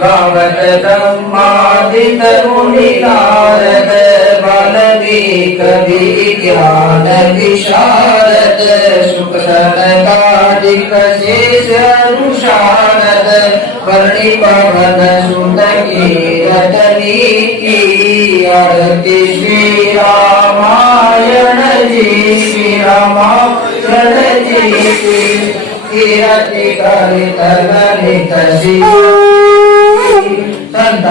गावत ब्रह्मादित मुनि नारद वाल्मीकि विज्ञान विशारद सुख सनकादिक शेष अनुशारद वर्णि पवन सुत कीरत नीति आरती श्री रामायण जी श्री रामायण जी कीरति कलित ललित संत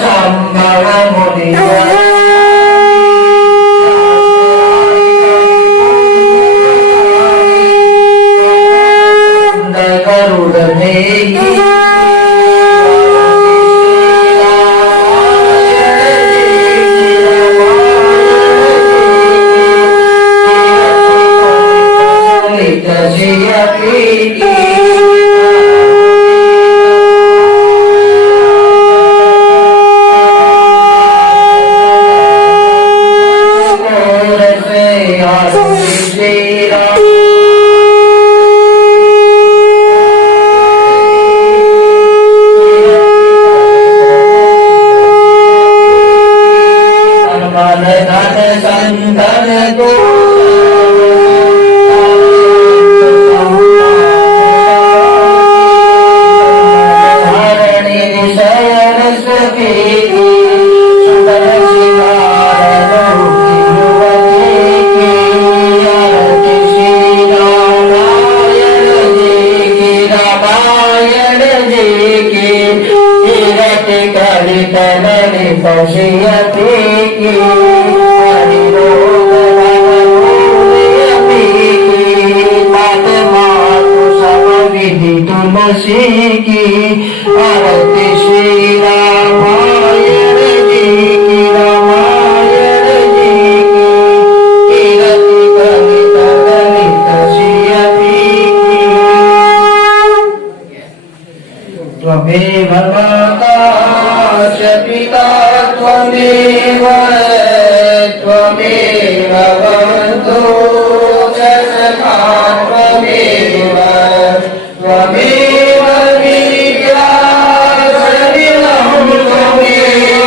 संभव मुनि गरुड़ में तुलसी की आरती श्री रामायण जी की रामायण जी की कीरति कलित ललित श्री त्वमेव माता च पिता त्वमेव त्वमेव बन्धु च सखा त्वमेव त्वमेव विद्या सर्वं त्वमेव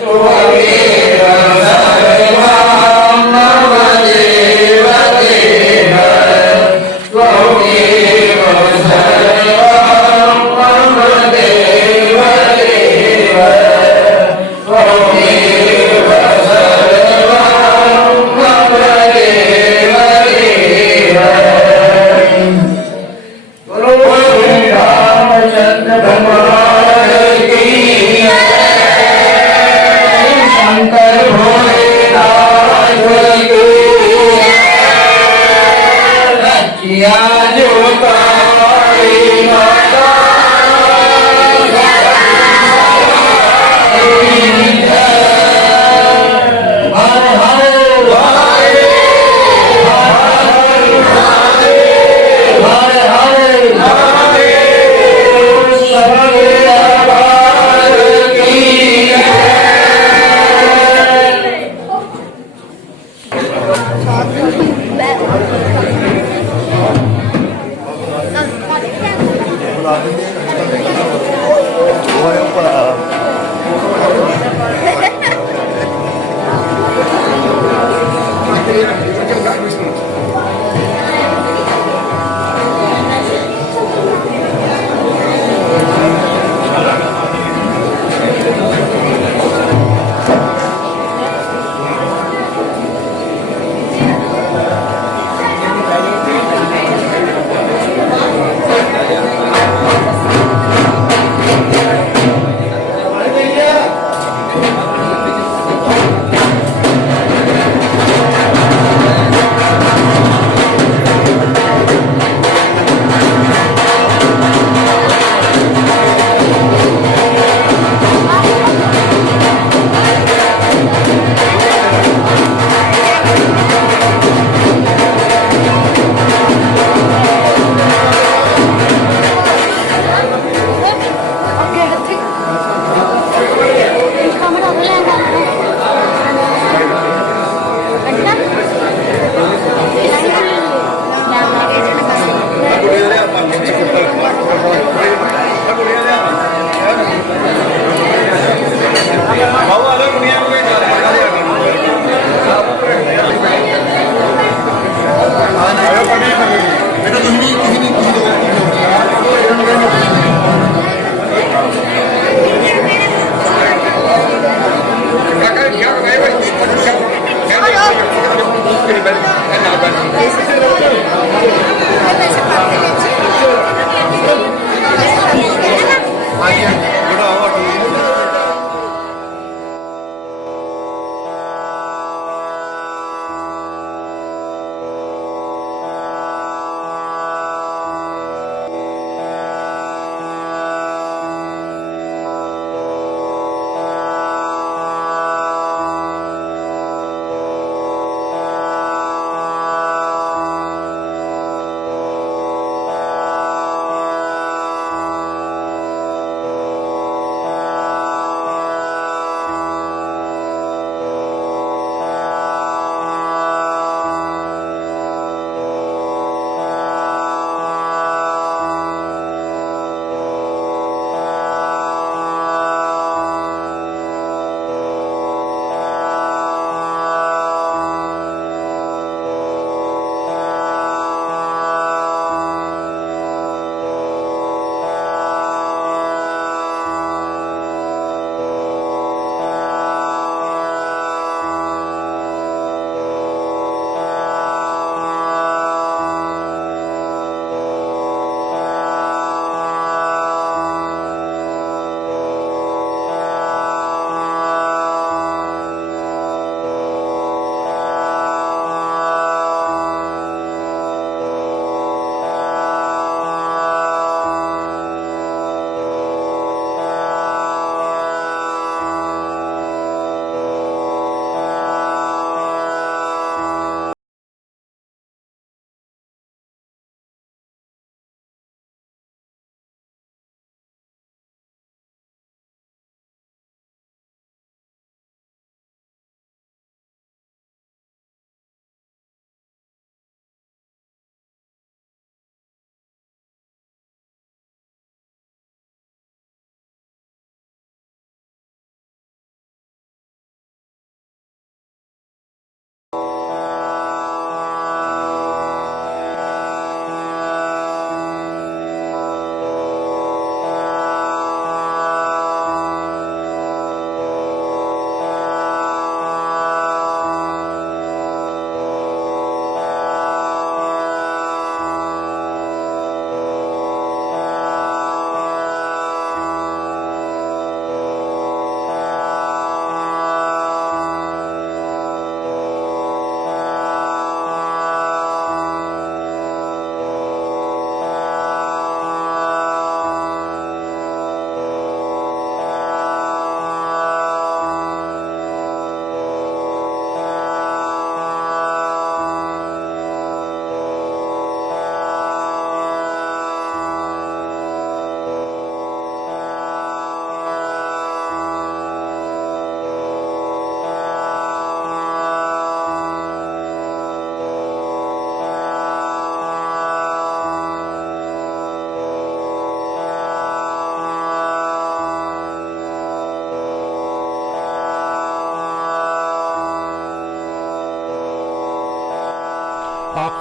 त्वमेव सर्वं मम देव देव त्वमेव सर्वं मम देव देव त्वमेव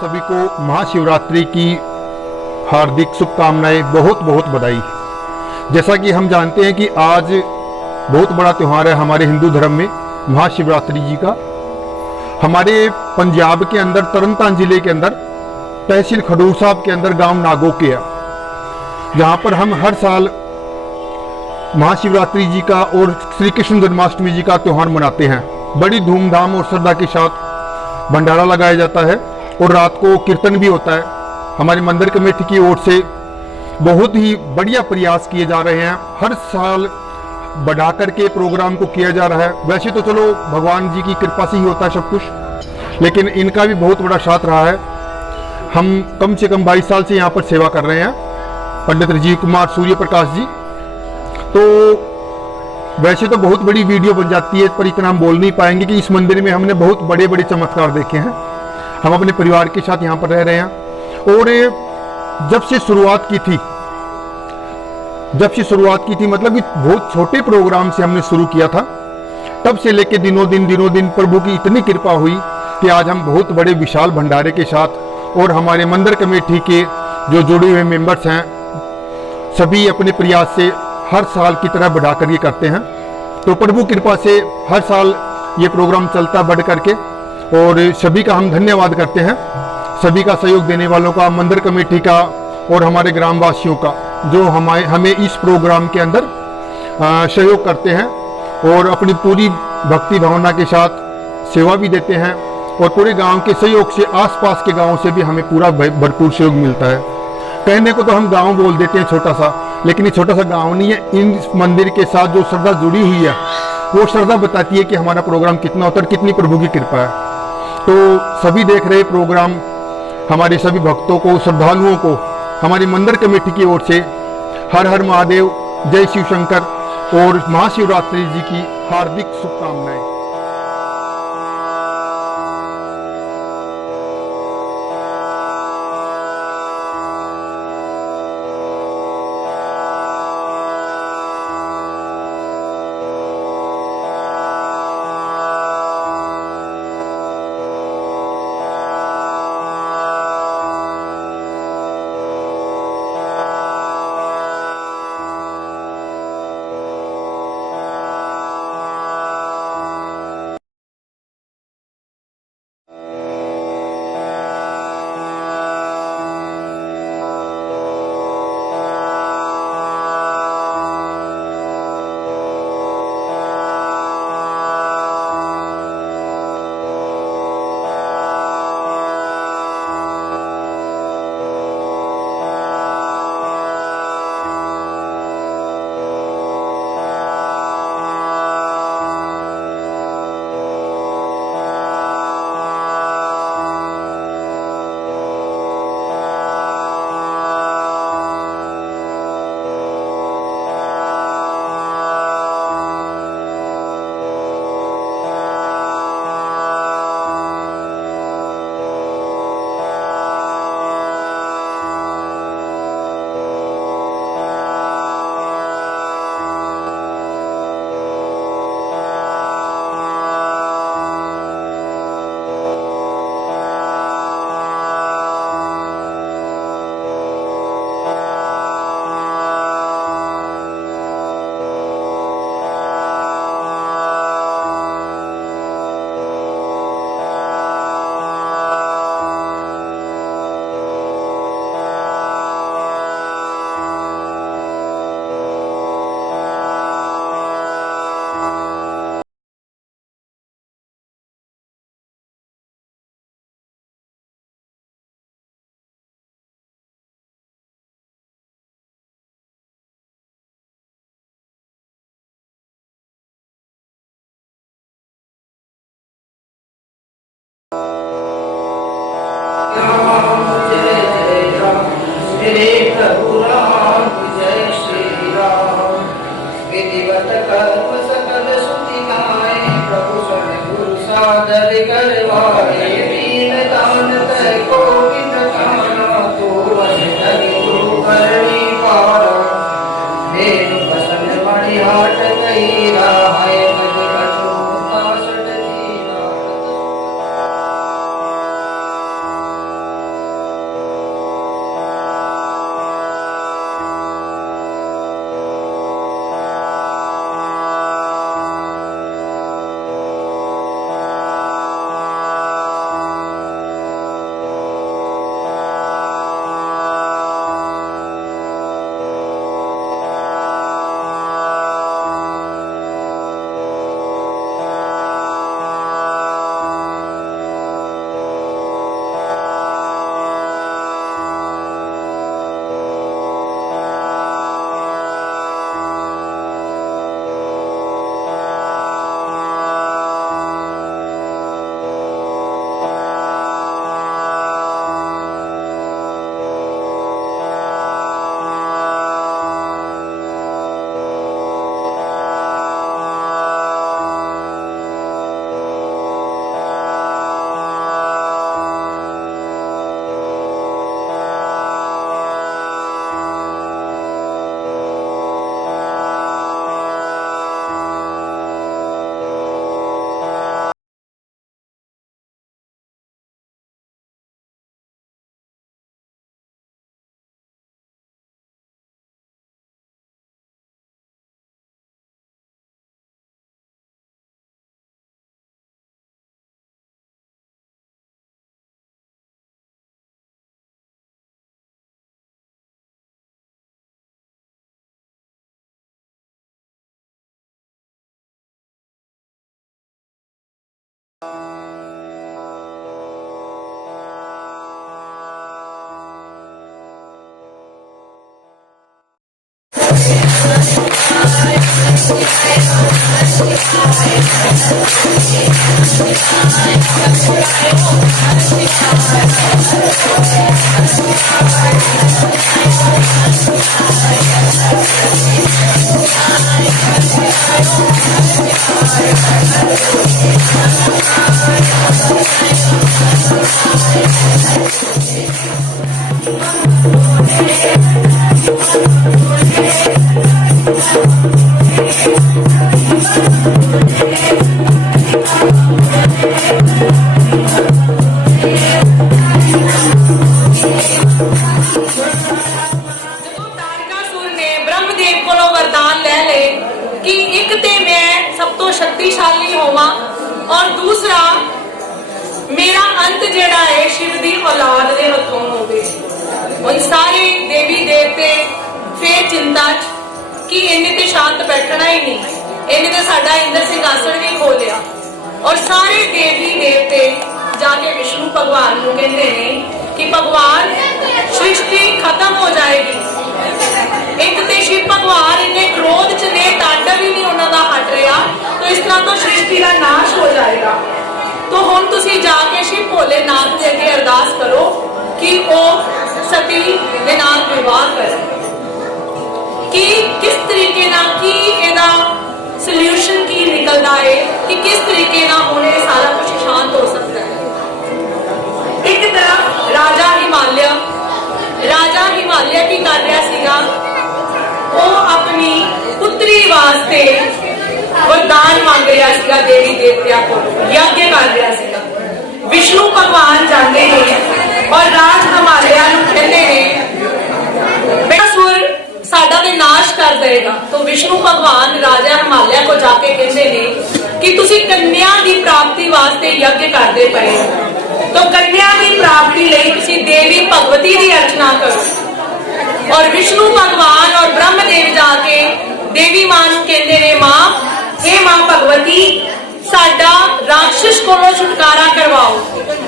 सभी को महाशिवरात्रि की हार्दिक शुभकामनाएं, बहुत बहुत बधाई। जैसा कि हम जानते हैं कि आज बहुत बड़ा त्यौहार है हमारे हिंदू धर्म में, महाशिवरात्रि जी का। हमारे पंजाब के अंदर तरनतारन जिले के अंदर तहसील खडूर साहब के अंदर गांव नागोके है, जहां पर हम हर साल महाशिवरात्रि जी का और श्री कृष्ण जन्माष्टमी जी का त्यौहार मनाते हैं। बड़ी धूमधाम और श्रद्धा के साथ भंडारा लगाया जाता है और रात को कीर्तन भी होता है। हमारी मंदिर कमेटी की ओर से बहुत ही बढ़िया प्रयास किए जा रहे हैं, हर साल बढ़ा करके प्रोग्राम को किया जा रहा है। वैसे तो चलो भगवान जी की कृपा से ही होता है सब कुछ, लेकिन इनका भी बहुत बड़ा साथ रहा है। हम कम से कम 22 साल से यहाँ पर सेवा कर रहे हैं, पंडित राजीव कुमार सूर्य प्रकाश जी। तो वैसे तो बहुत बड़ी वीडियो बन जाती है, पर इतना हम बोल नहीं पाएंगे कि इस मंदिर में हमने बहुत बड़े बड़े चमत्कार देखे हैं। हम अपने परिवार के साथ यहाँ पर रह रहे हैं और जब से शुरुआत की थी मतलब कि बहुत छोटे प्रोग्राम से हमने शुरू किया था, तब से लेके दिनों दिन प्रभु की इतनी कृपा हुई कि आज हम बहुत बड़े विशाल भंडारे के साथ और हमारे मंदिर कमेटी के जो जुड़े हुए मेंबर्स हैं सभी अपने प्रयास से हर साल की तरह बढ़ा कर ये करते हैं। तो प्रभु कृपा से हर साल ये प्रोग्राम चलता बढ़ करके, और सभी का हम धन्यवाद करते हैं, सभी का सहयोग देने वालों का, मंदिर कमेटी का और हमारे ग्रामवासियों का, जो हमें इस प्रोग्राम के अंदर सहयोग करते हैं और अपनी पूरी भक्ति भावना के साथ सेवा भी देते हैं। और पूरे गांव के सहयोग से आसपास के गांवों से भी हमें पूरा भरपूर सहयोग मिलता है। कहने को तो हम गांव बोल देते हैं छोटा सा, लेकिन ये छोटा सा गांव नहीं है। इन मंदिर के साथ जो श्रद्धा जुड़ी हुई है वो श्रद्धा बताती है कि हमारा प्रोग्राम कितना होता है, कितनी प्रभु की कृपा है। तो सभी देख रहे प्रोग्राम, हमारे सभी भक्तों को, श्रद्धालुओं को हमारी मंदिर कमेटी की ओर से हर हर महादेव, जय शिव शंकर और महाशिवरात्रि जी की हार्दिक शुभकामनाएं। ਤਾਰਕਾਸੁਰ ਨੇ ਬ੍ਰਹਮਦੇਵ ਕੋਲੋਂ ਵਰਦਾਨ ਲੈ ਲਏ ਕਿ ਇੱਕ ਤੇ ਮੈਂ ਸਭ ਤੋਂ ਸ਼ਕਤੀਸ਼ਾਲੀ ਹੋਵਾਂ ਔਰ ਦੂਸਰਾ ਮੇਰਾ ਅੰਤ ਜਿਹੜਾ ਹੈ ਸ਼ਿਵ ਦੀ ਔਲਾਦ ਦੇ ਹੱਥੋਂ ਹੋਵੇ। ਹੁਣ ਸਾਰੇ ਦੇਵੀ ਦੇਵਤੇ ਫੇਰ ਚਿੰਤਾ ਚ ਕਿ ਇਹਨੇ ਤੇ ਸ਼ਾਂਤ ਬੈਠਣਾ ਹੀ ਨਹੀਂ, ਇਹਨੇ ਤੇ ਸਾਡਾ ਇੰਦਰ ਸਿੰਘਾਸਣ ਵੀ ਖੋ ਲਿਆ। ਔਰ ਸਾਰੇ ਦੇਵੀ ਦੇਵਤੇ ਜਾ ਕੇ ਵਿਸ਼ਨੂੰ ਭਗਵਾਨ ਨੂੰ ਕਹਿੰਦੇ ਨੇ ਕਿ ਭਗਵਾਨ ਸ੍ਰਿਸ਼ਟੀ ਖਤਮ ਹੋ ਜਾਏਗੀ। ਇੱਕ ਤੇ ਸ਼ਿਵ ਭਗਵਾਨ ਇੰਨੇ ਕ੍ਰੋਧ ਚ ਨੇ, ਟਾਡਾ ਵੀ ਨਹੀਂ ਉਹਨਾਂ ਦਾ ਹਟ ਰਿਹਾ, ਤਾਂ ਇਸ ਤਰ੍ਹਾਂ ਤੋਂ ਸ੍ਰਿਸ਼ਟੀ ਦਾ ਨਾਸ਼ ਹੋ ਜਾਏਗਾ। तो हम तुसी जाके शिव भोलेनाथ के अगे अरदास करो कि वो सती दे नाल विवाह करे कि किस तरीके ना की एदा सॉल्यूशन की निकलता है कि किस तरीके ना होने सारा कुछ शांत हो सकता है। एक तरफ राजा हिमालय की कर रहा सीगा, वो अपनी पुत्री वास्ते वरदान मांग रहा सीगा देवी देवतिया को, यज्ञ कर रहा सीगा। विष्णु भगवान जाते हैं और राज हिमालय कहते हैं बेटासुर साडा ते नाश कर देगा। तो विष्णु भगवान राजा हिमालय को जाके कहते हैं कि तुसी कन्या की प्राप्ति वास्ते यज्ञ करते पे हो, तो कन्या की प्राप्ति लई तुसी देवी भगवती की अर्चना करो। और विष्णु भगवान और ब्रह्मदेव जाके देवी मां नूं कहते ने मां, हे मां भगवती साडा राक्षस कोलों छुटकारा करवाओ,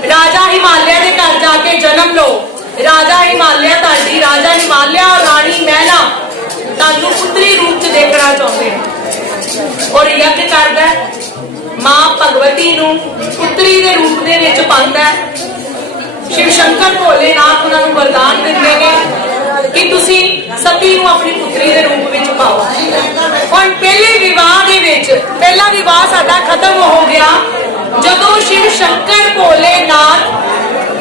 राजा हिमालय के घर जाके जन्म लो। राजा हिमालय ताड़ी राजा हिमालय और रानी मैना तानू पुत्री रूप च देखना चाहते हैं। और यज्ञ करदा मां भगवती नू पुत्री दे रूप दे विच पांदा। शिव शंकर भोलेनाथ उन्हां नू वरदान दिंदे ने कि तुसी सती नू अपनी पुत्री दे रूप विच पाओ। हुण पहले विवाह दे विच पहला विवाह साडा खत्म हो गया जदों शिव शंकर भोलेनाथ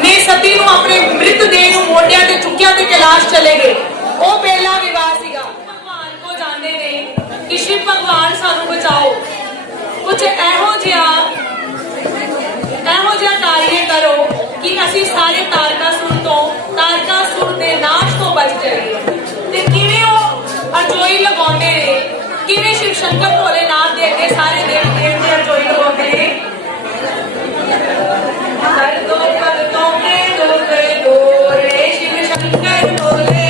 ने सती नू अपने मृत देह नू मोढियां ते चुक्किया ते कैलाश चले गए। वो पहला विवाह सीगा। भगवान को जाने ने कि शिव भगवान सानू बचाओ, कुछ एहो जिहा कार्य करो कि असी सारे तारकासुर तो तारकासुर दे नाश तो बच जाइए। ते किवें ओ अरजोई लगाउंदे ने, किवें शिव शंकर भोलेनाथ दे अगे सारे देव देवते अरजोई लगाउंदे ने। कर दो के दो रे शिव शंकर भोले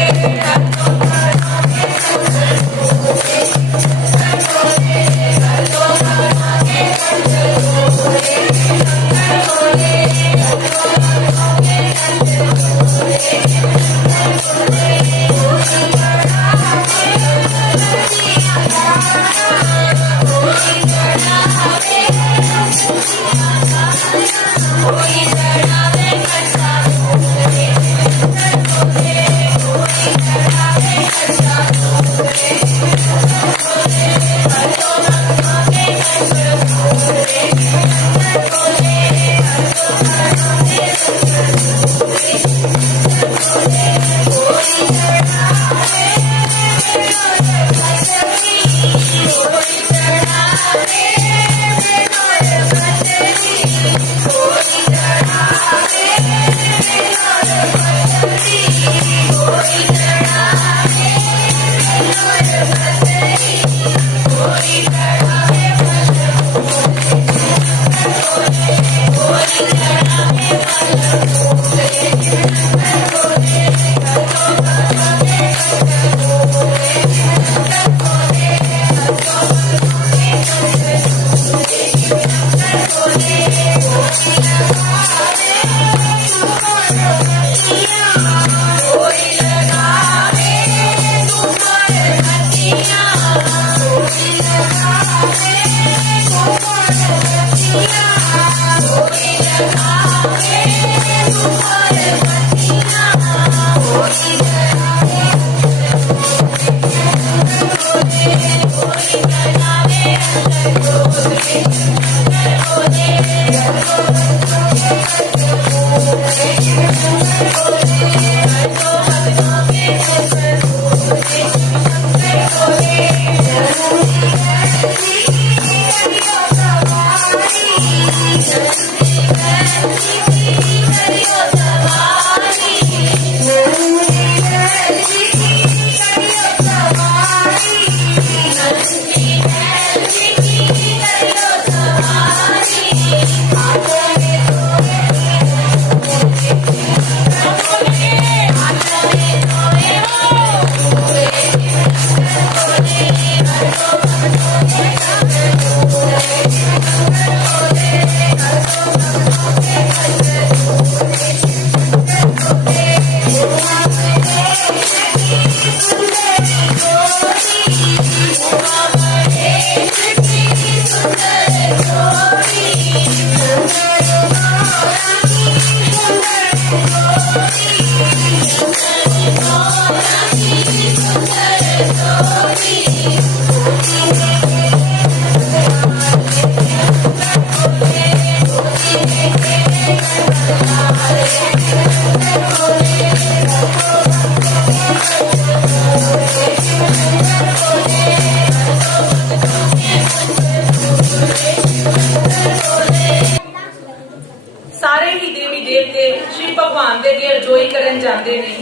सारे ही देवी देवते श्री भगवान दे अगे अरजोई करन जाते ने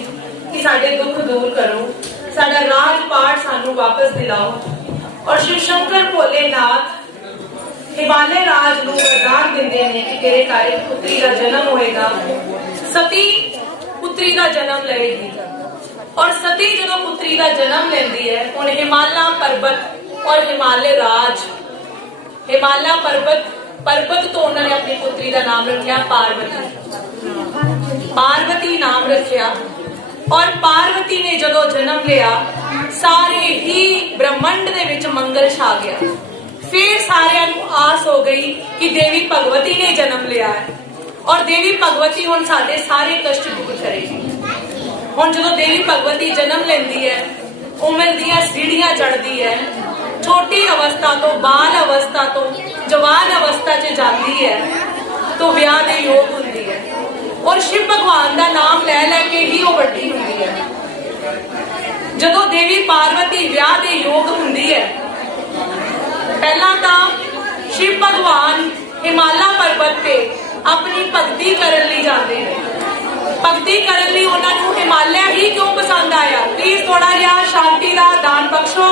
कि साडे दुख दूर करो, साडा राज पाठ सानू वापस दिलाओ। और शिव शंकर भोलेनाथ हिमालय राज नूं वरदान दिंदे ने कि तेरे घर एक पुत्री का जन्म होएगा, सती पुत्री का जन्म लेगी। और सती जो पुत्री का जन्म लेंदी है, हुण हिमालय पर्वत और हिमालय राज, हिमालय पर्वत तो उन्होंने अपनी पुत्री का नाम रखा पार्वती। पार्वती नाम रखा। और पार्वती ने जदों जन्म लिया, सारे ही ब्रह्मंड दे विच मंगल छा गया। फिर सारियां नूं आस हो गई कि देवी भगवती ने जन्म लिया है और देवी भगवती हुण साडे सारे कष्ट दूर करेगी। हुण जदों देवी भगवती जन्म लेंदी है, उम्र दीयां सीढ़ियां चढ़दी है, छोटी अवस्था तो बाल अवस्था तो जवान अवस्था च जाती है, तो ब्याह दे योग हुंदी है। और शिव भगवान का नाम लै लैके ही वो वड्डी हुंदी है। जदों देवी पार्वती ब्याह दे योग हुंदी है, पहला तो शिव भगवान हिमालय पर्वत पे अपनी भगती करन लई जाते हैं। भगती करन लई उन्हां नूं हिमालय ही क्यों पसंद आया? प्लीज थोड़ा जिहा शांति का दान बख्शो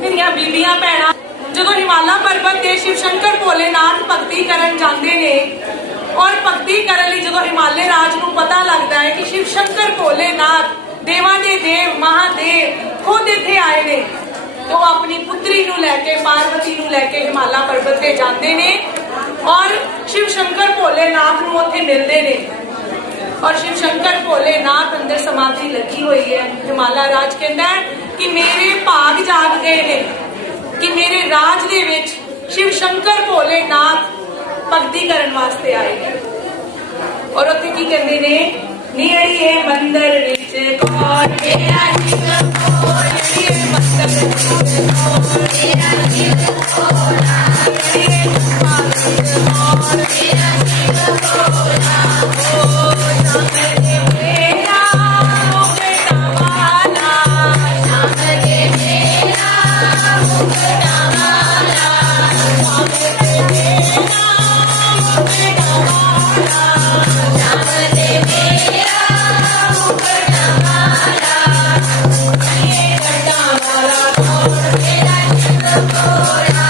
मेरिया बीबियां भैणां। जदों हिमालय पर्वत ते शिव शंकर भोलेनाथ भगती करन जाते ने और भगती करन लई जदों हिमालय राज नूं पता लगता है कि शिव शंकर भोलेनाथ देवां दे देव महादेव खुद इत्थे आए ने, तो अपनी पुत्री नूं लैके पार्वती नूं लैके हिमालय पर्वत ते जाते ने और शिव शंकर भोलेनाथ नूं उत्थे मिलदे ने। और शिव शंकर भोलेनाथ अंदर समाधि लगी हुई है। हिमालय राज कहता है कि मेरे भाग जाग गए ने कि मेरे राज दे विच शिव शंकर भोलेनाथ भगती करन वास्ते आए ने। और उत्थे की कहंदे ने, नीड़िए मंदिर विच कौन मेरा शिव भोला, नीड़िए मंदिर विच कौन मेरा शिव भोला, नीड़िए मंदिर विच कौन मेरा शिव भोला, ओ जाने मेरा मुक्ता वाला, जाने मेरा मुक्ता वाला, जाने मेरा मुक्ता वाला, जाने मेरा मुक्ता वाला, ये गड्ढा वाला कौन मेरा शिव भोला,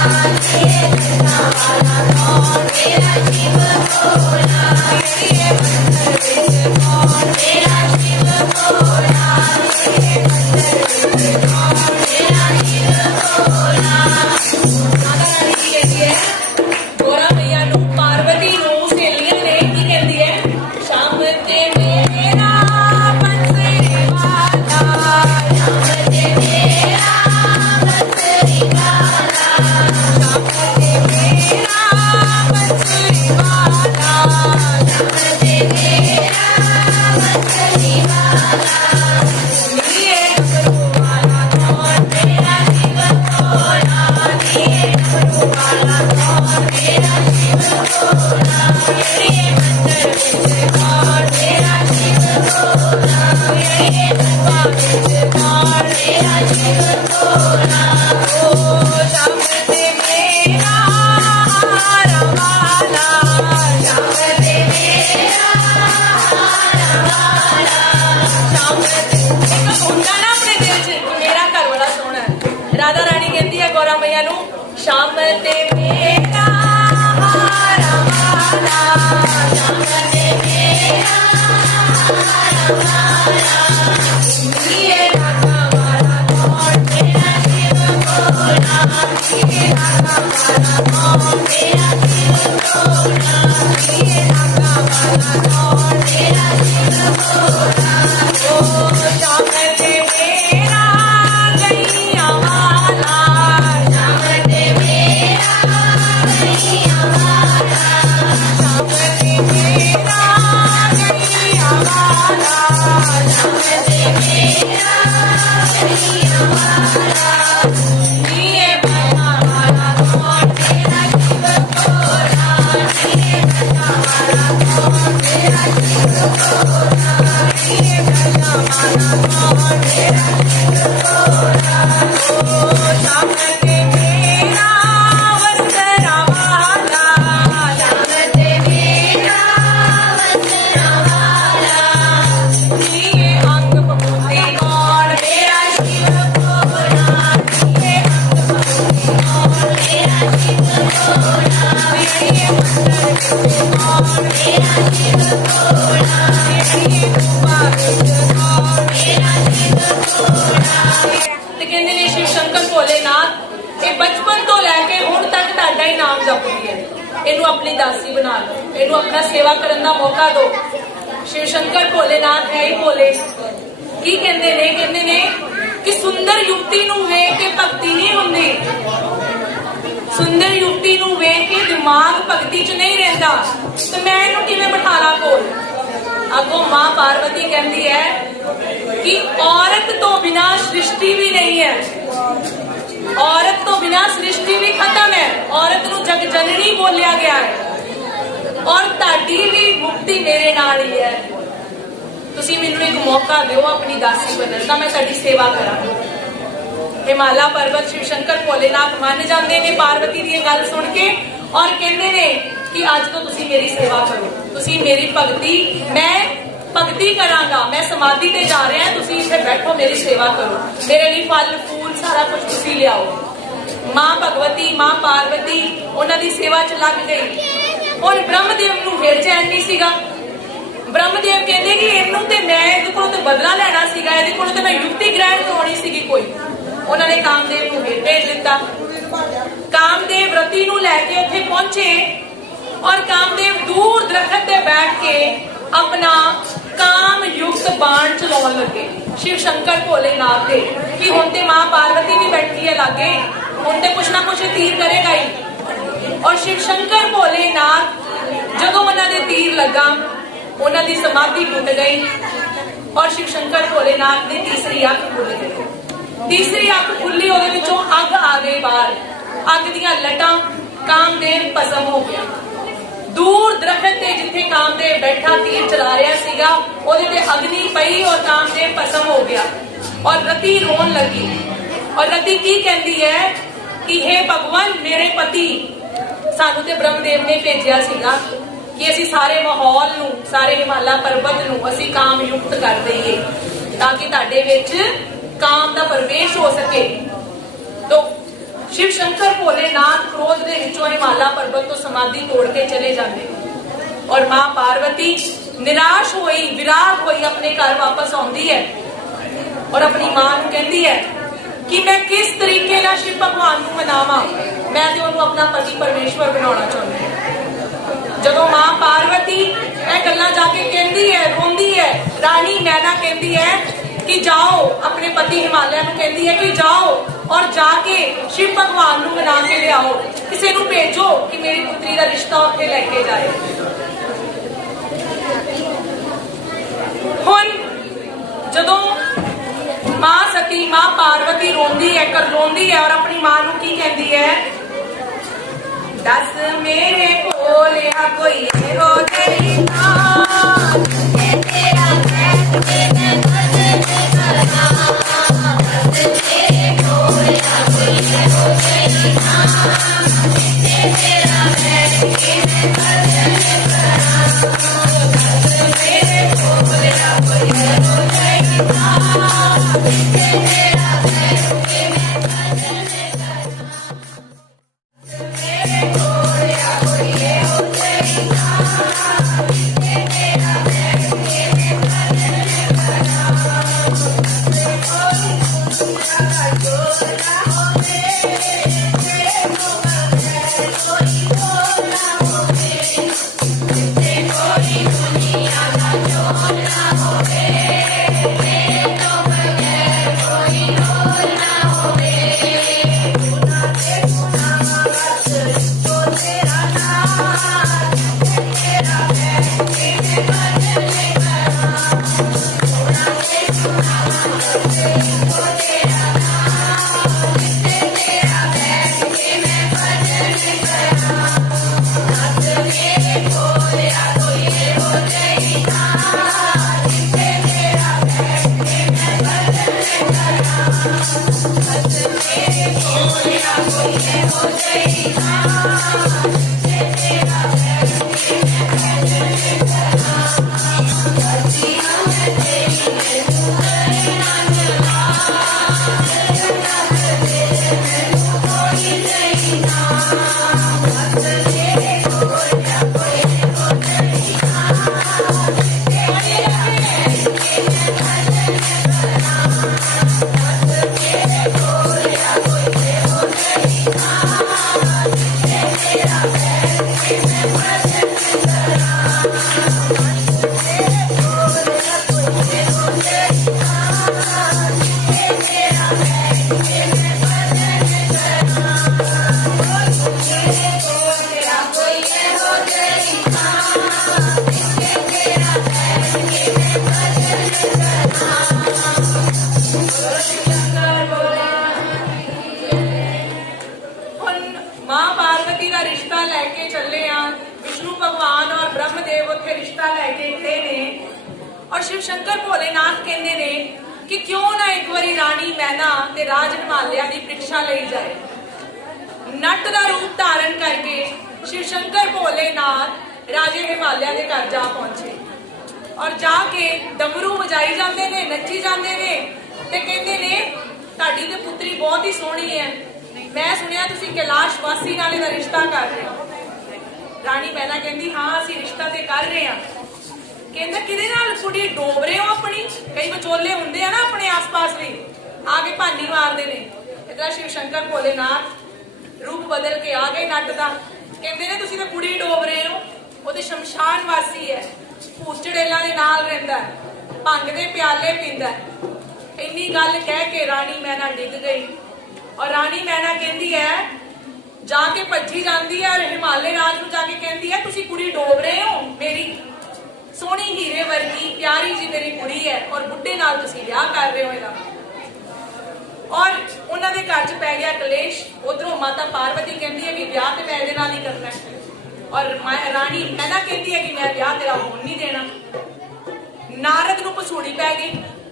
राधा रानी कहती है गौरा मैया नू शाम ते मेरा हारा वाला, शाम ते मेरा हारा वाला, ये राधा वाला कौन मेरा शिव भोला, ये राधा वाला कौन मेरा शिव भोला, ये राधा वाला कौन मेरा शिव भोला, ओ शाम ते मेरा गैया वाला, शाम ते मेरा गैया वाला, शाम ते मेरा गैया वाला, शाम ते मेरा गैया वाला, ये बना वाला कौन मेरा शिव भोला, ये बना वाला कौन मेरा शिव भोला, ये बना वाला कौन मेरा शिव भोला, ओ शाम ते मेरा वसरा वाला, शाम ते मेरा वसरा वाला, ये अंग पपोते कौन मेरा शिव भोला, ये अंग पपोते कौन मेरा शिव भोला, ये मंदिर कौन मेरा शिव भोला, ये गुफा विच कौन मेरा शिव भोला। ते कहंदे ने शिव शंकर भोलेनाथ ये बचपन तो लैके हुण तक तुहाडा ही नाम जपदी है, इहनू अपनी दासी बना लो, इहनू अपना सेवा करन दा मौका दो। शिव शंकर भोलेनाथ है ही भोले। की कहंदे ने कि सुंदर युवती नू वेख के भगती नहीं हुंदी, सुंदर युवती नू वेख के दिमाग भगती च नहीं रहिंदा, ते मैं इहनू किवें बिठा ला कोल। अगों मां पार्वती कहती है कि औरत तो बिना सृष्टि भी नहीं है, औरत तो बिना सृष्टि भी खत्म है, औरत नू जग जननी बोलिया गया है, और ताड़ी भी मुक्ति मेरे नाल ही है। तुसी मैनू एक मौका दिओ अपनी दासी बनन दा, मैं तुहाडी सेवा करा। हिमालय पर्वत शिव शंकर भोलेनाथ मन जाते ने पार्वती दी गल सुन के, और कहते ने कि अज तो तुसी मेरी सेवा करो, तुसी मेरी भगती, मैं भगती करांगा, मैं समाधि ते जा रहा, तुसी इत्थे बैठो मेरी सेवा करो, मेरे लिए फल फूल सारा कुछ तुसी लियाओ। मां भगवती मां पार्वती उन्हां दी सेवा च लग गई। और ब्रह्मदेव नूं फिर चैन नहीं सीगा। ब्रह्मदेव कहंदे कि इहनूं ते मैं इहदे कोलों ते बदला लेना सीगा, इहदे कोलों ते मैं युक्ति ग्रहण करवाउणी सीगी कोई। उन्होंने कामदेव नूं फिर भेज दिता। कामदेव रति नूं लैके उत्थे पहुंचे, और कामदेव दूर दरखत ते बैठ के अपना काम युक्त बाण चलाउण लगे शिव शंकर भोलेनाथ दे, कि हुण ते मां पार्वती भी बैठी है लागे, हुण ते कुछ ना कुछ तीर करेगा ही। और शिव शंकर भोलेनाथ जदों उन्हां दे तीर लगा, उन्हां दी समाधि टुट गई, और शिव शंकर भोलेनाथ दी तीसरी अख खुल गई। तीसरी अख खुली, ਉਹਦੇ ਵਿੱਚੋਂ ਅੱਗ आ गई बाहर, ਅੱਗ ਦੀਆਂ लटां, कामदेव भस्म हो गया। दूर दरखत ते जिथे कामदेव बैठा तीर चला रहा सीगा, ਉਹਦੇ ਤੇ अग्नि पई और कामदेव भस्म हो गया। और रति रोन लगी, और रति की कहती है कि हे भगवान मेरे पति, सानू ते ब्रह्मदेव ने भेजिया सीगा कि असी सारे माहौल नू, सारे हिमालय पर्वत नू असी काम युक्त कर दईए, ताकि तुहाडे विच काम का प्रवेश हो सके। तो शिव शंकर भोलेनाथ क्रोध के विचों हिमालय पर्वत तो समाधि तोड़ के चले जाते, और मां पार्वती निराश हुई, विराग हुई, अपने घर वापस आती है, और अपनी मां नूं कहती है कि मैं किस तरीके नाल शिव भगवान नूं मनावां, मैं तो उन्होंने अपना पति परमेश्वर बनाना चाहती हूं। जदों मां पार्वती यह गल्लां जाके कहती है, रोंदी है, रानी मैना कहती है कि जाओ, अपने पति हिमालय नूं कहती है कि जाओ और जाके शिव भगवान नूं मना के लियाओ, किसी नूं भेजो कि मेरी पुत्री का रिश्ता उत्थे लेके जाए। हुण जदों मां सती मां पार्वती रोंदी है, करलोंदी है, और अपनी मां नूं की कहती है, दस मेरे भोलिया कोई हो गए और शिव शंकर भोलेनाथ कहते ने कि क्यों ना एक बारी रानी मैना ते राज हिमालया की परीक्षा ली जाए। नट का रूप धारण करके शिव शंकर भोलेनाथ राजे हिमालया के घर जा पहुंचे और जाके डमरू वजाई जाते ने, नची जाते ने ते कहते ने तुहाडी ते पुत्री बहुत ही सोहनी है, मैं सुनिया तुसी कैलाश वासी नाल इहदा रिश्ता कर रहे हो। रानी मैना कहती हाँ असीं रिश्ता ते कर रहे हैं। कहंदा किहदे नाल कुड़ी डोब रहे हो अपनी, कई विचोले हुंदे आ ना अपने आस पास भी आके भानी मारदे ने। इधर शिव शंकर भोलेनाथ रूप बदल के आ गए नट दा, कहंदे ने तुसीं तां कुड़ी डोब रहे हो, वो तो शमशान वासी है, भूत चड़ेलां दे नाल रहिंदा है, भंग दे प्याले पींदा है। इन्नी गल कह के रानी मैना डिग गई और रानी मैना कहंदी है जाके भज्जी जाती है और हिमालय राज नूं जाके कहंदी है तुसीं कुड़ी डोब रहे हो, मेरी सोहनी हीरे वर्गी प्यारी जी मेरी कुड़ी है और बुढ़े नाल तुसीं विआह कर रहे हो इहदा। और उन्हां दे घर च पै गया कलेश। उधरों माता पार्वती कहती है कि विआह ते मैं इहदे नाल ही करना है और रानी मैना कहती है कि मैं विआह तेरा होण नहीं देना। नारद नूं पसूड़ी पै गई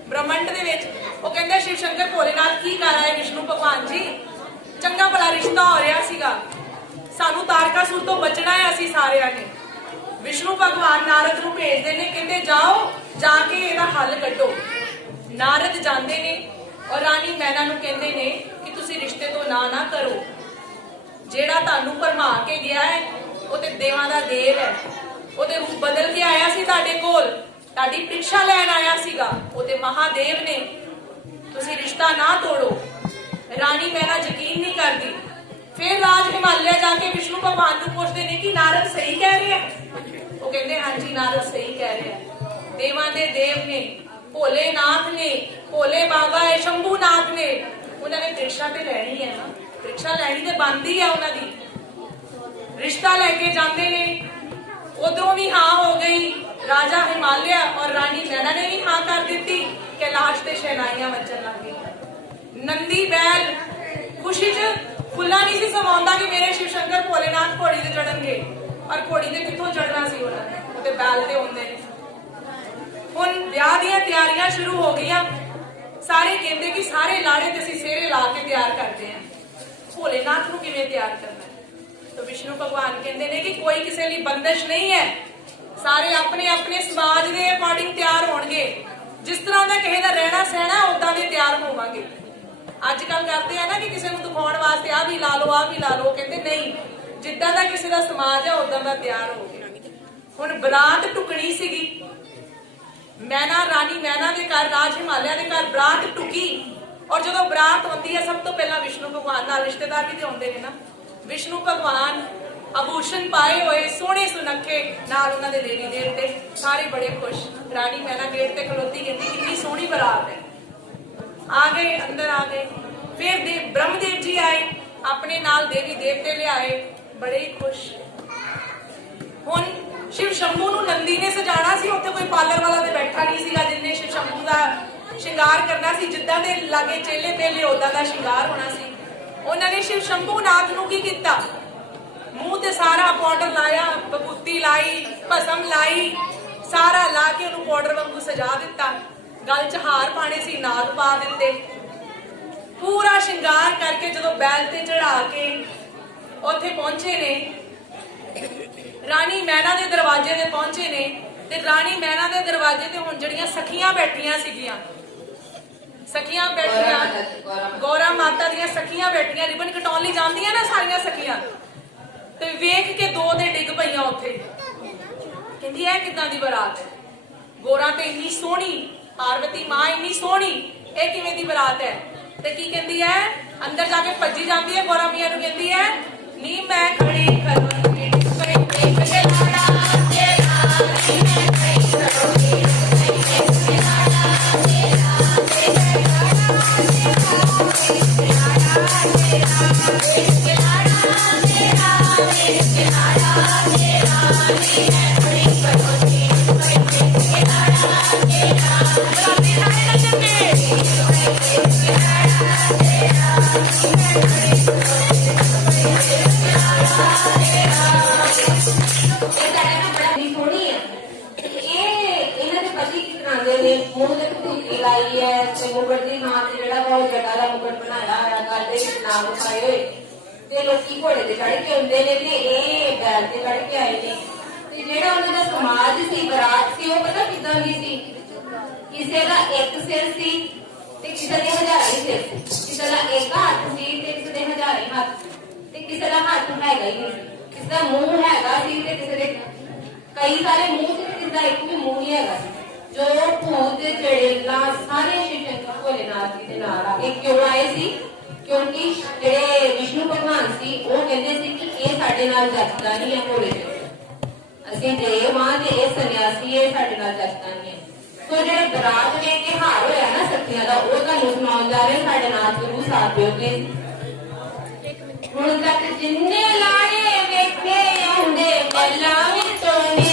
ब्रह्मंड दे विच। वो कहंदा शिव शंकर भोलेनाथ की कर आए विष्णु भगवान जी, चंगा भला रिश्ता हो रहा सीगा, सानू तारकासुर तो बचना है असीं सारिਆਂ ने। विष्णु भगवान नारद नूं भेजदे ने, कहंदे जाओ जाके इहदा हल कड्ढो। नारद जांदे ने और रानी मैना नूं कहंदे ने कि तुसीं रिश्ते तो ना करो, जेड़ा तुहानू भरमा के गया है वो ते देवां दा देव है, वो ते रूप बदल के आया सी तुहाडे कोल, तुहाडी परीक्षा लैण आया सीगा, वो ते महादेव ने, तुसीं रिश्ता ना तोड़ो। रानी मैना यकीन नहीं करती। फिर राज हिमालय जाके विष्णु भगवान को पूछते हैं कि नारद सही कह रहे हैं। वो कहते हाँ जी नारद सही कह रहे हैं। देवां दे देव ने, भोलेनाथ ने, भोले बाबा है, शंभूनाथ ने, उन्होंने परीक्षा ते लैनी है ना, परीक्षा लैनी ते बनदी है उन्होंने। रिश्ता लेके जाते ने, उधरों भी हाँ हो गई, राजा हिमालय और रानी मैना ने भी हाँ कर दी। कैलाश ते शहनाइयां वजन लग गई। नंदी बैल खुशी च फुल्ला नहीं सी समाउंदा कि मेरे शिव शंकर भोलेनाथ घोड़ी ते चढ़नगे, और घोड़ी ते कित्थों चढ़ना सी उन्होंने, वो ते बैल ते होंदे ने। हुण विआह दीयां तैयारियां शुरू हो गईयां। सारे कहंदे कि सारे लाड़े ते असीं सेहरे ला के तैयार करदे हां, भोलेनाथ नूं किवें तैयार करना है। तो विष्णु भगवान कहंदे ने कि कोई किसी लई बंदिश नहीं है, सारे अपने अपने समाज के अकॉर्डिंग तैयार होणगे, जिस तरह का किसी का रहना सहना उदां दे तैयार होवांगे। अजकल करते हैं ना कि किसी को दिखाने वास्ते आ भी ला लो, आ भी ला लो, कहते नहीं, जिद्दां दा किसी का समाज है उदां दा तैयार हो गया। हुण बरात टुकनी सीगी, मैना रानी मैना दे घर, राज हिमालय दे घर बरात टुकी। और जदों बरात आउंदी है सब तो पहला विष्णु भगवान नाल रिश्तेदार भी ते आउंदे ने ना। विष्णु भगवान आभूषण पाए हुए सोहने सुनखे नाल उन्हां दे देवी देवते सारे बड़े खुश। रानी मैना गेट ते खलोती कहती कितनी सोहनी बरात है। आ गए, अंदर आ गए। फिर ब्रह्मदेव जी आए, अपने नाल देवी देवते ले आए, बड़े ही खुश। हुण शिव शंभू नूं नंदी ने सजाना सी, उत्थे कोई पार्लर वाला ते बैठा नहीं सीगा जिन्ने शिव शंभू दा श्रृंगार करना सी। जिद्दां दे लागे चेले पेले उदां दा श्रृंगार होना सी। उन्हां ने शिव शंभू नाथ नूं की कीता, मूंह ते सारा पाउडर लाया, बबूती लाई, भसम लाई, सारा ला के उन्होंने पाउडर वांगू सजा दिता। गल च हार पाने सी, नाग पा दिते, पूरा श्रृंगार करके जो बैल ते चढ़ा के ਉੱਥੇ ਪਹੁੰਚੇ ਨੇ, ਰਾਣੀ ਮਹਿਣਾ ਦੇ ਦਰਵਾਜ਼ੇ ਤੇ ਪਹੁੰਚੇ ਨੇ ਤੇ ਰਾਣੀ ਮਹਿਣਾ ਦੇ ਦਰਵਾਜ਼ੇ ਤੇ ਹੁਣ ਜਿਹੜੀਆਂ ਸਖੀਆਂ ਬੈਠੀਆਂ ਸੀਗੀਆਂ, ਸਖੀਆਂ ਬੈਠੀਆਂ, ਗੌਰਾ ਮਾਤਾ ਦੀਆਂ ਸਖੀਆਂ ਬੈਠੀਆਂ, ਰਿਬਨ ਕਟਾਉਣ ਲਈ ਜਾਂਦੀਆਂ ਨਾ ਸਾਰੀਆਂ ਸਖੀਆਂ, ਤੇ ਵੇਖ ਕੇ ਦੋ ਦੇ ਡਿੱਗ ਪਈਆਂ ਉੱਥੇ। ਕਹਿੰਦੀ ਇਹ ਕਿੱਦਾਂ ਦੀ ਬਰਾਤ ਹੈ? ਗੋਰਾ ਤੇ ਇੰਨੀ ਸੋਹਣੀ, ਪਾਰਵਤੀ ਮਾਂ ਇੰਨੀ ਸੋਹਣੀ, ਇਹ ਕਿਵੇਂ ਦੀ ਬਰਾਤ ਹੈ? ਤੇ ਕੀ ਕਹਿੰਦੀ ਹੈ? ਅੰਦਰ ਜਾ ਕੇ ਭੱਜੀ ਜਾਂਦੀ ਹੈ, ਗੋਰਾ ਮੀਆਂ ਨੂੰ ਕਹਿੰਦੀ ਹੈ ਨੀ ਮੈਂ ਖੜੀ ਕਰੂੰਗੀ ਦੇਖ ਕੇ ਲਾੜਾ ਤੇਰਾ, ਨੀ ਮੈਂ ਖੜੀ ਕਰੂੰਗੀ ਦੇਖ ਕੇ ਲਾੜਾ ਤੇਰਾ, ਦੇਖ ਕੇ ਲਾੜਾ ਤੇਰਾ, ਦੇਖ ਕੇ ਲਾੜਾ ਤੇਰਾ, ਨੀ ਮੈਂ ਖੜੀ ਕਰੂੰਗੀ ਦੇਖ ਕੇ ਲਾੜਾ ਤੇਰਾ, ਬਰਾਤੀ ਸਾਰੇ ਨੱਚਣਗੇ ਦੇਖ ਕੇ ਲਾੜਾ ਤੇਰਾ, ਨੀ ਮੈਂ ਖੜੀ ਕਰੂੰਗੀ ਦੇਖ ਕੇ ਲਾੜਾ ਤੇਰਾ। मुंह ते पतीली लाई है ते मुगट दी मां ते जेड़ा वो जटा दा मुगट बनाया होया गल दे विच नाम लिखाए होए ते लोकी घोड़े ते चढ़ के आउंदे ने ते ए बैल ते चढ़ के आए ने ते जेड़ा उन्हां दा समाज सी, बरात सी, वो पता किदां दी सी? किसे दा एक सिर सी ते किसे दे हजारे सिर सी, किसे दा एक हाथ सी ते किसे दे हजारे हाथ ते किसे दा हाथ हैगा ही नहीं, किसे दा मुंह हैगा सी ते किसे दे कई सारे मुंह ते किसे दा एक भी मुंह नहीं हैगा सी। जो भूत चड़ेला सारे शिव शंकर भोलेनाथ जी के नाल आके क्यों आए सी? क्योंकि जेड़े विष्णु भगवान सी वो कहंदे सी कि ये साडे नाल जचदा नहीं है, भोले असीं देव हां ते ये सन्यासी ये साडे नाल जचदा नहीं है। तो जेड़ा बरात में तिहार होया ना सखियां दा, वो तुहानूं सुणाउण जा रहे साडे नाल गुरु साहब के हुण तक जिन्ने लाड़े वेखे आउंदे पहला विच तोने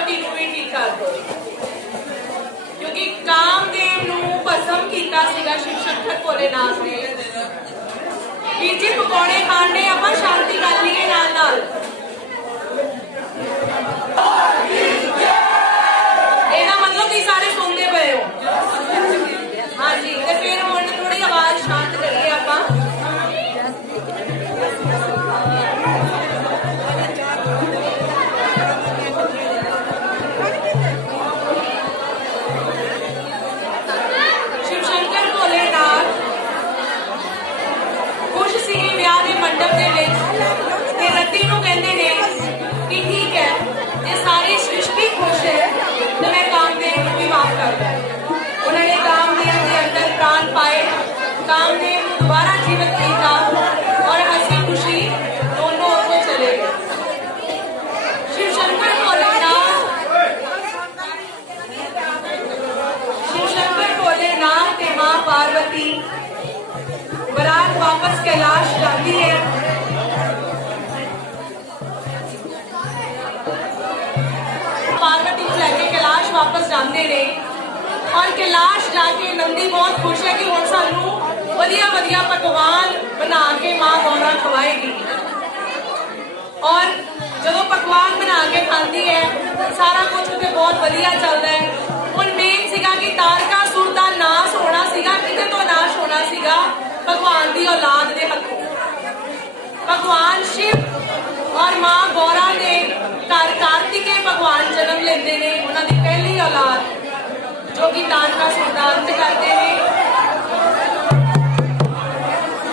पार्वती को भी ठीक कर दो, क्योंकि कामदेव नूं भस्म कीता सीगा शिव शंकर भोलेनाथ ने। वीर जी पकौड़े खाण ने आपां शांति कर लईए नाल नाल। ਇਹਦਾ मतलब ਤੁਸੀਂ ਸਾਰੇ ਸੁਣਦੇ ਪਏ ਹੋ। ਹਾਂਜੀ, ਤੇ ਫਿਰ ਹੁਣ ਥੋੜੀ ਆਵਾਜ਼ ਸ਼ਾਂਤ ਕਰੀਏ ਆਪਾਂ। शिव शंकर भोलेनाथ खुश ਸੀ ਵਿਆਹ ਦੇ ਮੰਡਪ ਦੇ ਵਿੱਚ, ਤੇ ਰਤੀ ਨੂੰ ਕਹਿੰਦੇ ਨੇ ਕਿ ਠੀਕ ਹੈ, ਇਹ ਸਾਰੀ ਸ੍ਰਿਸ਼ਟੀ खुश है तो मैं कामदेव को भी माफ करता है। उन्होंने कामदेव के अंदर प्राण पाए, कामदेव को दोबारा जीवित किया और हंसी खुशी दोनों को चले गए। शिव शंकर भोलेनाथ के मां पार्वती बारात वापस कैलाश जाती है। पार्वती को लेके कैलाश वापस जाते ने और कैलाश जाके नंदी बहुत खुश है कि हुण सानू वधिया वधिया पकवान बना के मां गौरा खवाएगी। और जदों पकवान बना के खाती है सारा कुछ उत्ते बहुत वधिया चलता है। हुण मेन सीगा कि तारकासुर दा नाश होना सीगा, किते तो नाश होना सीगा, भगवान दी औलाद दे हत्थों। भगवान शिव और मां गौरा ने घर कार्तिके भगवान जन्म लेंदे ने, उन्हां दी पहली औलाद जो कि तारकासुर दा अंत करदे ने।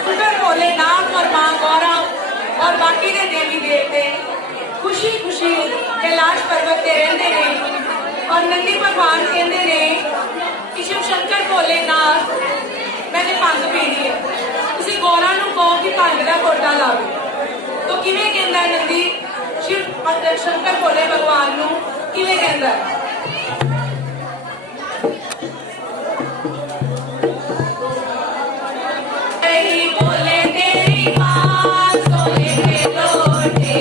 शंकर भोलेनाथ और मां गौरा और बाकी दे देवी देवते खुशी खुशी कैलाश पर्वत ते रहिंदे ने और नंदी भगवान कहंदे ने कि शिव शंकर भोलेनाथ मैंने भंग पीनी है, तुसीं गौरा नूं कहो कि भंग दा घोटा लावे। तो किवें कहंदा है नंदी शिव शंकर भोले भगवान नूं किवें कहंदा है? बोले तेरी बात सोने के लोटे,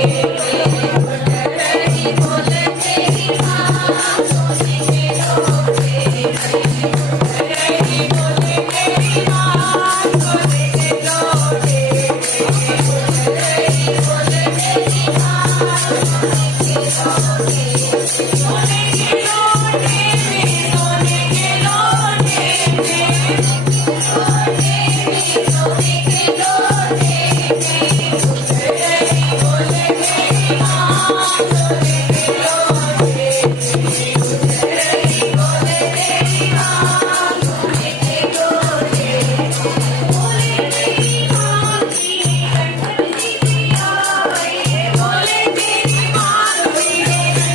बोले तेरी बात सोने के लोटे, बोले तेरी बात सोने के लोटे, बोले तेरी बात सोने के लोटे में, सोने के लोटे में, सोने के लोटे में, बोले मेरी माँ सोने के लोटे, बोले मेरी माँ सोने के लोटे, बोले मेरी माँ की गणपति की आए, बोले मेरी माँ सोने के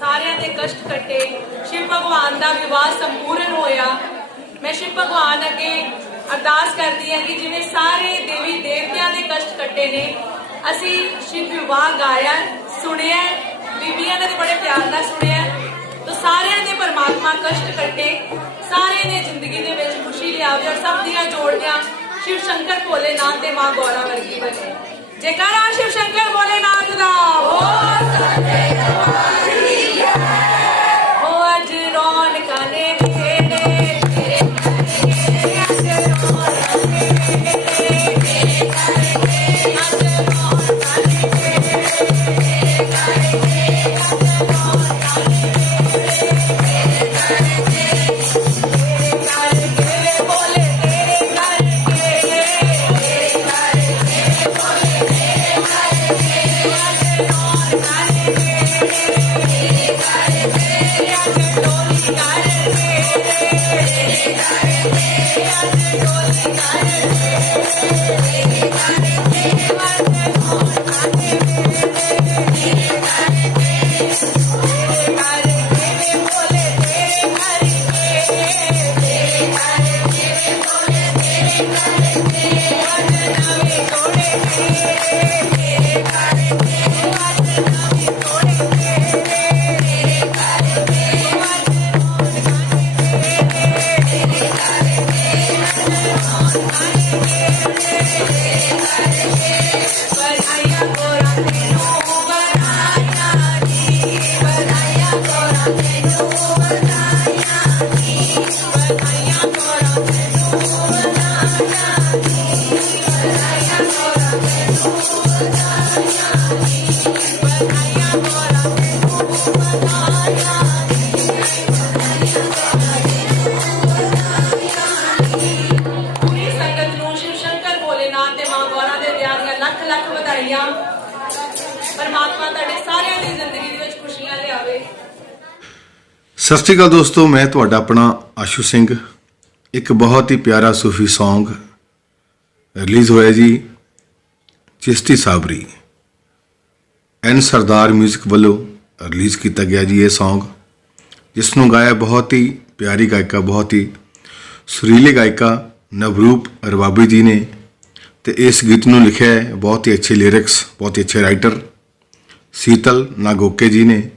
ਸਾਰਿਆਂ ਦੇ ਕਸ਼ਟ ਕੱਟੇ, ਸ਼ਿਵ ਭਗਵਾਨ ਦਾ ਵਿਵਾਹ ਸੰਪੂਰਨ ਹੋਇਆ। ਮੈਂ ਸ਼ਿਵ ਭਗਵਾਨ ਅੱਗੇ ਅਰਦਾਸ ਕਰਦੀ ਹਾਂ ਕਿ ਜਿਵੇਂ ਸਾਰੇ ਦੇਵੀ ਦੇਵਤਿਆਂ ਦੇ ਕਸ਼ਟ ਕੱਟੇ ਨੇ, ਅਸੀਂ ਸ਼ਿਵ ਵਿਵਾਹ ਗਾਇਆ, ਸੁਣਿਆ, ਬੀਬੀਆਂ ਨੇ ਬੜੇ ਪਿਆਰ ਨਾਲ ਸੁਣਿਆ, ਤਾਂ ਸਾਰਿਆਂ ਦੇ ਪਰਮਾਤਮਾ ਕਸ਼ਟ ਕੱਟੇ, ਸਾਰਿਆਂ ਨੇ ਜ਼ਿੰਦਗੀ ਦੇ ਵਿੱਚ ਖੁਸ਼ੀ ਲਿਆਵੇ ਔਰ ਸਭ ਦੀਆਂ ਜੋੜੀਆਂ शिव शंकर भोलेनाथ ते मां गौरा वर्गी बने। जयकारा शिव शंकर भोलेनाथ दा हो अज रौनकां ने परमात्मा तुहाडे सारिਆਂ ਦੀ ਜ਼ਿੰਦਗੀ ਦੇ ਵਿੱਚ ਖੁਸ਼ੀਆਂ ਲਿਆਵੇ। ਸਤਿ ਸ਼੍ਰੀ ਅਕਾਲ ਦੋਸਤੋ, ਮੈਂ ਤੁਹਾਡਾ ਆਪਣਾ ਆਸ਼ੂ ਸਿੰਘ। ਇੱਕ ਬਹੁਤ ਹੀ ਪਿਆਰਾ ਸੂਫੀ ਸੌਂਗ ਰਿਲੀਜ਼ ਹੋਇਆ ਜੀ, ਚਿਸ਼ਤੀ ਸਾਬਰੀ ਐਨ ਸਰਦਾਰ ਮਿਊਜ਼ਿਕ ਵੱਲੋਂ ਰਿਲੀਜ਼ ਕੀਤਾ ਗਿਆ ਜੀ। ਇਹ ਸੌਂਗ ਜਿਸ ਨੂੰ ਗਾਇਆ ਬਹੁਤ ਹੀ ਪਿਆਰੀ ਗਾਇਕਾ, ਬਹੁਤ ਹੀ ਸੁਰੀਲੀ ਗਾਇਕਾ ਨਵਰੂਪ ਰਬਾਬੀ ਜੀ ਨੇ, ਤੇ ਇਸ ਗੀਤ ਨੂੰ ਲਿਖਿਆ ਹੈ ਬਹੁਤ ਹੀ ਅੱਛੇ ਲਿਰਿਕਸ, ਬਹੁਤ ਹੀ ਅੱਛੇ ਰਾਈਟਰ ਸੀਤਲ ਨਾਗੋਕੇ ਜੀ ਨੇ,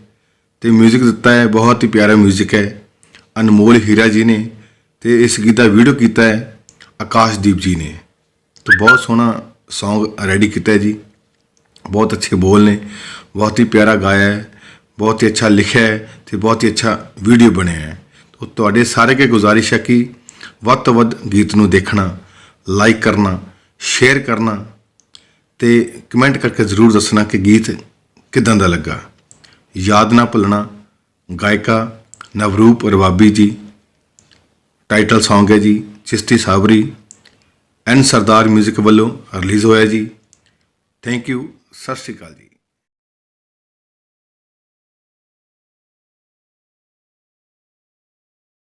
ਤੇ ਮਿਊਜ਼ਿਕ ਦਿੱਤਾ ਹੈ ਬਹੁਤ ਹੀ ਪਿਆਰਾ ਮਿਊਜ਼ਿਕ ਹੈ ਅਨਮੋਲ ਹੀਰਾ ਜੀ ਨੇ, ਤੇ ਇਸ ਗੀਤ ਦਾ ਵੀਡੀਓ ਕੀਤਾ ਹੈ ਆਕਾਸ਼ਦੀਪ ਜੀ ਨੇ। तो बहुत सोहना सॉन्ग रेडी किया जी, बहुत अच्छे बोल ने, बहुत ही प्यारा गाया है, बहुत ही अच्छा लिखा है, तो बहुत ही अच्छा वीडियो बनया है। तो तुहाडे सारे के गुजारिश है कि वध तो वध गीत नूं देखना, लाइक करना, शेयर करना, तो कमेंट करके जरूर दसना कि गीत किदां दा लगा। याद ना भुलना, गायिका नवरूप रबाबी जी, टाइटल सॉन्ग है जी चिश्ती साबरी, एन सरदार म्यूजिक वालों रिलीज़ होया जी। थैंक यू, सत श्री अकाल जी।